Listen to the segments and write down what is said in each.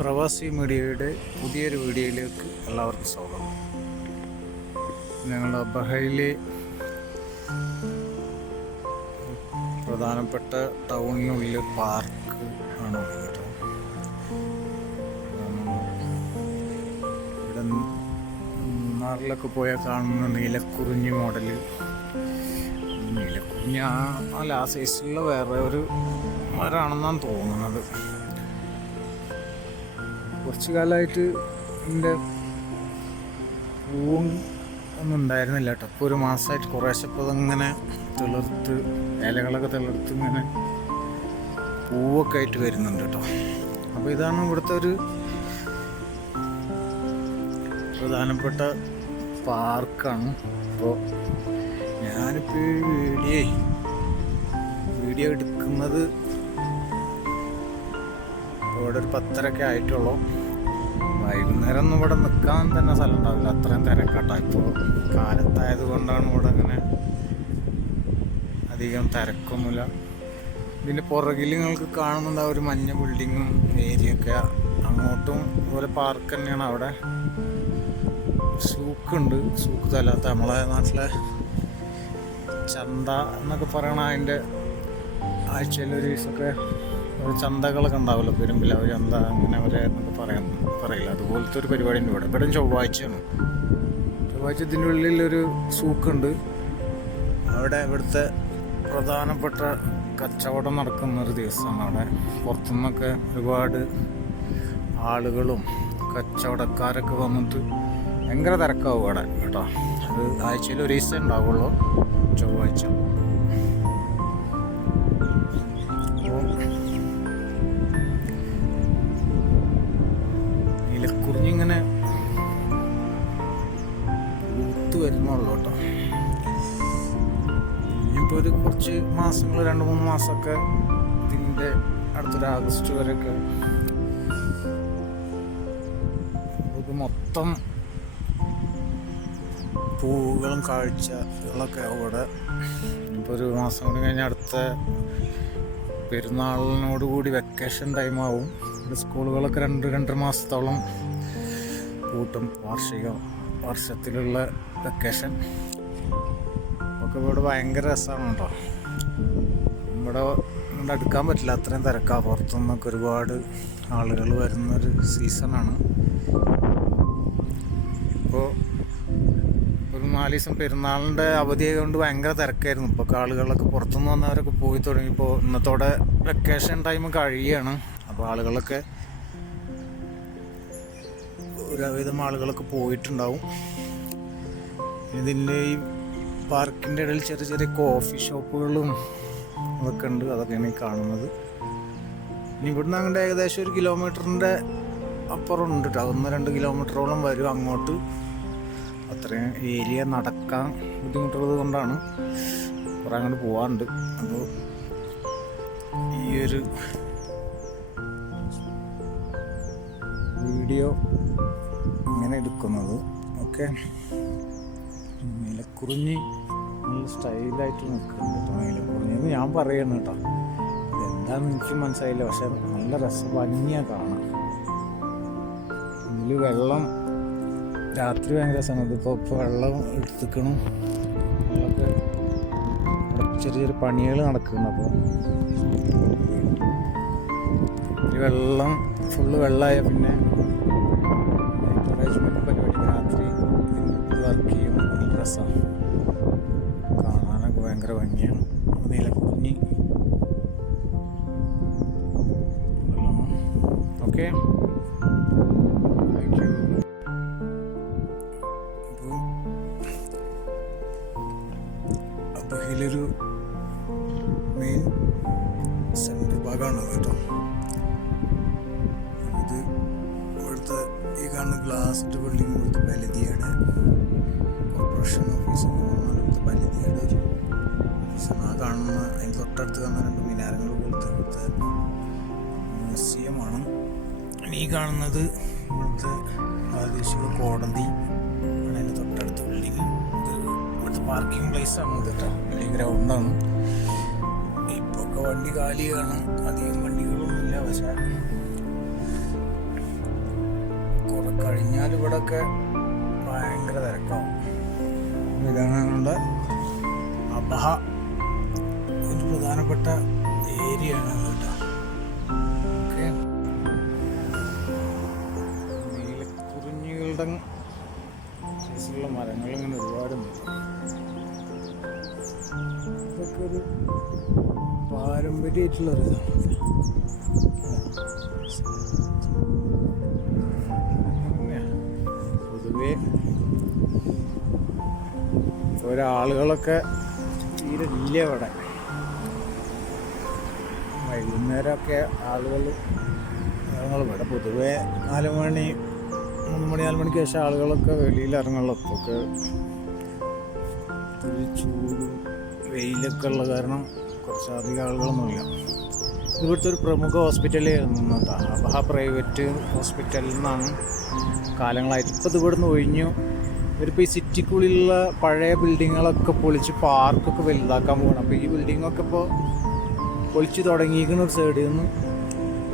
പ്രവാസി മീഡിയയുടെ പുതിയൊരു വീഡിയോയിലേക്ക് എല്ലാവർക്കും സ്വാഗതം. ഞങ്ങൾ ബഹയിലെ പ്രധാനപ്പെട്ട ടൗണിനുള്ളിൽ പാർക്ക് ആണ് കേട്ടോ. ഇവിടെ നാട്ടിലൊക്കെ പോയാൽ കാണുന്ന നീലക്കുറിഞ്ഞി മോഡല്. നീലക്കുറിഞ്ഞി ആ സൈസിലുള്ള വേറെ ഒരു മരമാണെന്നാണ് തോന്നുന്നത്. കുറച്ച് കാലമായിട്ട് ഇതിൻ്റെ പൂവും ഒന്നും ഉണ്ടായിരുന്നില്ല കേട്ടോ. ഇപ്പോൾ ഒരു മാസമായിട്ട് കുറേശ്ശെ ഇപ്പോൾ അതിങ്ങനെ തിളിർത്ത് ഇലകളൊക്കെ തിളിർത്ത് ഇങ്ങനെ പൂവൊക്കെ ആയിട്ട് വരുന്നുണ്ട് കേട്ടോ. അപ്പോൾ ഇതാണ് ഇവിടുത്തെ ഒരു പ്രധാനപ്പെട്ട പാർക്കാണ്. അപ്പോൾ ഞാനിപ്പോൾ വീഡിയോ എടുക്കുന്നത് ഇവിടെ ഒരു 10:30 ആയിട്ടുള്ളൂ. വൈകുന്നേരം ഒന്നും ഇവിടെ നിൽക്കാൻ തന്നെ സ്ഥലം ഉണ്ടാവില്ല, അത്രയും തിരക്കാട്ടോ. ഇപ്പോൾ കാലത്തായത് കൊണ്ടാണ് ഇവിടെ അങ്ങനെ അധികം തിരക്കൊന്നുമില്ല. ഇതിൻ്റെ പുറകിൽ നിങ്ങൾക്ക് കാണുന്നുണ്ട് ഒരു മഞ്ഞ ബിൽഡിങ്ങും ഏരിയയൊക്കെ. അങ്ങോട്ടും ഇതുപോലെ പാർക്ക് തന്നെയാണ്. അവിടെ സൂക്കുണ്ട്. സൂക്ക് തല്ലാത്ത നമ്മളെ നാട്ടിലെ ചന്ത എന്നൊക്കെ പറയണ അതിൻ്റെ ആഴ്ചയിൽ ഒരു ദിവസമൊക്കെ ചന്തകളൊക്കെ ഉണ്ടാവുമല്ലോ, പെരുമ്പിൽ അവർ ചന്ത അങ്ങനെ അവരെ എന്നൊക്കെ പറയില്ല. അതുപോലത്തെ ഒരു പരിപാടി ഉണ്ട് ഇവിടെ. ഇവിടെ ചൊവ്വാഴ്ചയാണ്. ചൊവ്വാഴ്ച ഇതിൻ്റെ ഉള്ളിലൊരു സൂക്കുണ്ട്. അവിടെ ഇവിടുത്തെ പ്രധാനപ്പെട്ട കച്ചവടം നടക്കുന്നൊരു ദിവസമാണ്. അവിടെ പുറത്തുനിന്നൊക്കെ ഒരുപാട് ആളുകളും കച്ചവടക്കാരൊക്കെ വന്നിട്ട് ഭയങ്കര തിരക്കാവും അവിടെ കേട്ടോ. അത് ആഴ്ചയിൽ ഒരു ദിവസം ഉണ്ടാവുള്ളൂ, ചൊവ്വാഴ്ച. നീലക്കുറിഞ്ഞിങ്ങനെ പൂത്ത് വരുന്നുള്ളൂ കേട്ടോ. ഇനിയിപ്പോൾ ഒരു കുറച്ച് മാസങ്ങൾ 2-3 മാസമൊക്കെ ഇതിൻ്റെ അടുത്തൊരു ആഗസ്റ്റ് വരെയൊക്കെ ഇത് മൊത്തം പൂവുകളും കാഴ്ചകളൊക്കെ അവിടെ. ഇപ്പോൾ ഒരു മാസം കൂടി കഴിഞ്ഞാൽ അടുത്ത പെരുന്നാളിനോടുകൂടി വെക്കേഷൻ ടൈമാവും. ഇവിടെ സ്കൂളുകളൊക്കെ 2-2.5 മാസത്തോളം പൂട്ടും. വർഷത്തിലുള്ള വെക്കേഷൻ ഒക്കെ ഇവിടെ ഭയങ്കര രസമാണ് കേട്ടോ. ഇവിടെ അടുക്കാൻ പറ്റില്ല, അത്രയും തിരക്കാണ്. പുറത്തുനിന്നൊക്കെ ഒരുപാട് ആളുകൾ വരുന്നൊരു സീസണാണ്. ഇപ്പോൾ ഒരു 4 ദിവസം പെരുന്നാളിൻ്റെ അവധി ആയതുകൊണ്ട് ഭയങ്കര തിരക്കായിരുന്നു. ഇപ്പോൾ ആളുകളൊക്കെ പുറത്തുനിന്ന് വന്നവരൊക്കെ പോയി തുടങ്ങി. ഇപ്പോൾ ഇന്നത്തോടെ വെക്കേഷൻ ടൈം കഴിയുകയാണ്. അപ്പോൾ ആളുകളൊക്കെ ഒരുവിധം ആളുകളൊക്കെ പോയിട്ടുണ്ടാവും. ഇതിൻ്റെ ഈ പാർക്കിൻ്റെ ഇടയിൽ ചെറിയ ചെറിയ കോഫി ഷോപ്പുകളും അതൊക്കെ ഉണ്ട്. അതൊക്കെയാണ് ഈ കാണുന്നത്. ഇനി ഇവിടുന്ന് അങ്ങോട്ട് ഏകദേശം 1 കിലോമീറ്ററിൻ്റെ അപ്പുറം ഉണ്ട് കേട്ടോ. 1-2 കിലോമീറ്ററോളം വരും അങ്ങോട്ട്. അത്രയും ഏരിയ നടക്കാൻ ബുദ്ധിമുട്ടുള്ളത് കൊണ്ടാണ് കുറേ അങ്ങോട്ട് പോകാറുണ്ട്. അപ്പോൾ ഈ ഒരു വീഡിയോ ഇങ്ങനെ എടുക്കുന്നത് ഓക്കെ. നീലക്കുറിഞ്ഞി നല്ല സ്റ്റൈലായിട്ട് നിൽക്കുന്നുണ്ട് കേട്ടോ. നീലക്കുറിഞ്ഞി ഞാൻ പറയുന്നു കേട്ടോ. ഇതെന്താണെന്ന് എനിക്ക് മനസ്സിലായില്ല, പക്ഷെ നല്ല രസം ഭംഗിയാണ് കാണാം. ഇതിൽ വെള്ളം രാത്രി ഭയങ്കര രസമാണ്. ഇപ്പോൾ വെള്ളം എടുത്തിക്കണം. വെള്ളമൊക്കെ ചെറിയ ചെറിയ പണികൾ നടക്കുന്നു. അപ്പോൾ ഈ വെള്ളം ഫുള്ള് വെള്ളമായ പിന്നെ എൻകറേജ്മെൻറ്റ് പരിപാടി രാത്രി വർക്ക് ചെയ്യും. നല്ല രസമാണ് കാണാനൊക്കെ, ഭയങ്കര ഭംഗിയാണ്. നീലക്കുറിഞ്ഞി ഓക്കെ. Thank you. ബഹയിലൊരു മെയിൻ സെൻട്രൽ ഭാഗമാണ് കേട്ടോ. ഇത് ഇവിടുത്തെ ഈ കാണുന്ന ഗ്ലാസിൻ്റെ ബിൽഡിംഗ് ഇവിടുത്തെ ബലദിയുടെ കോർപ്പറേഷൻ ഓഫീസ്. ഇവിടുത്തെ ബലദിയുടെ ഒരു ഓഫീസാണ്. ആ കാണുന്ന അതിന് തൊട്ടടുത്ത് കാണുന്ന 2 മിനാരങ്ങൾ പോലത്തെ ഇവിടുത്തെ മ്യൂസിയമാണ്. ഈ കാണുന്നത് ഇവിടുത്തെ പ്രാദേശിക കോടതി ആണ്. അതിൻ്റെ തൊട്ടടുത്ത ബിൽഡിങ് ഇവിടുത്തെ പാർക്കിംഗ് പ്ലേസ് ആണ് കേട്ടോ. വലിയ ഗ്രൗണ്ടാണ്. ഇപ്പോൾ ഒക്കെ വണ്ടി കാലിയാണ്, അധികം വണ്ടികളൊന്നുമില്ല. പക്ഷേ കഴിഞ്ഞാൽ ഇവിടെയൊക്കെ ഭയങ്കര തിരക്കാവും. ഇതാണ് ഞങ്ങളുടെ അബഹ ഒരു പ്രധാനപ്പെട്ട ഏരിയ ആണ് കേട്ടോ. ഓക്കെ, നീലക്കുറിഞ്ഞികളുടെ സൈസുള്ള മരങ്ങൾ ഇങ്ങനെ ഒരുപാടുണ്ട്. ഇതൊക്കെ ഒരു പാരമ്പര്യമായിട്ടുള്ളൊരിതാണ്. പൊതുവേ ഒരാളുകളൊക്കെ തീരെ ഇല്ല ഇവിടെ. വൈകുന്നേരമൊക്കെ ആളുകൾ ഇവിടെ പൊതുവേ 4 മണി 3 മണി 4 മണിക്ക് ശേഷം ആളുകളൊക്കെ വെളിയിൽ ഇറങ്ങുള്ളൂ. അപ്പൊക്കെ ചൂടും വെയിലൊക്കെ ഉള്ള കാരണം കുറച്ചധികം ആളുകളൊന്നുമില്ല. ഇവിടുത്തെ ഒരു പ്രമുഖ ഹോസ്പിറ്റലായിരുന്നു കേട്ടോ, അബഹ പ്രൈവറ്റ് ഹോസ്പിറ്റലിൽ നിന്നാണ് കാലങ്ങളായിട്ട്. ഇപ്പോൾ ഇത് ഇവിടുന്ന് ഒഴിഞ്ഞു. ഇവരിപ്പോൾ ഈ സിറ്റിക്കുള്ളിലുള്ള പഴയ ബിൽഡിങ്ങുകളൊക്കെ പൊളിച്ച് പാർക്കൊക്കെ വലുതാക്കാൻ പോകണം. അപ്പോൾ ഈ ബിൽഡിങ്ങൊക്കെ ഇപ്പോൾ പൊളിച്ച് തുടങ്ങിയിരിക്കുന്ന ഒരു സൈഡിൽ നിന്ന്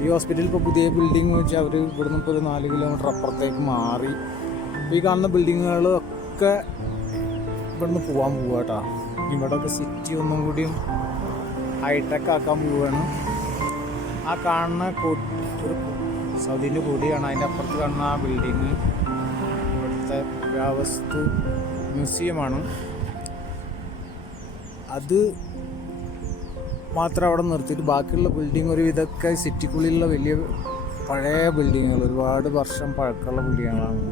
ഈ ഹോസ്പിറ്റലിൽ ഇപ്പോൾ പുതിയ ബിൽഡിങ് വെച്ച് അവർ ഇവിടുന്ന് ഇപ്പോൾ ഒരു 4 കിലോമീറ്റർ അപ്പുറത്തേക്ക് മാറി. ഈ കാണുന്ന ബിൽഡിങ്ങുകളൊക്കെ ഇവിടുന്ന് പോകാൻ പോവുക കേട്ടോ. ഇവിടെയൊക്കെ സിറ്റി ഒന്നും കൂടിയും ഹൈടെക് ആക്കാൻ പോവുകയാണ്. ആ കാണുന്ന ഒരു സൗദിൻ്റെ കൊടിയാണ്, അതിൻ്റെ അപ്പുറത്ത് കാണുന്ന ആ ബിൽഡിങ് ഇവിടുത്തെ പുരാവസ്തു മ്യൂസിയമാണ്. അത് മാത്രം അവിടെ നിർത്തിയിട്ട് ബാക്കിയുള്ള ബിൽഡിങ് ഒരു ഇതൊക്കെ സിറ്റിക്കുള്ളിലുള്ള വലിയ പഴയ ബിൽഡിങ്ങുകൾ, ഒരുപാട് വർഷം പഴക്കമുള്ള ബിൽഡിങ്ങുകളാണ്.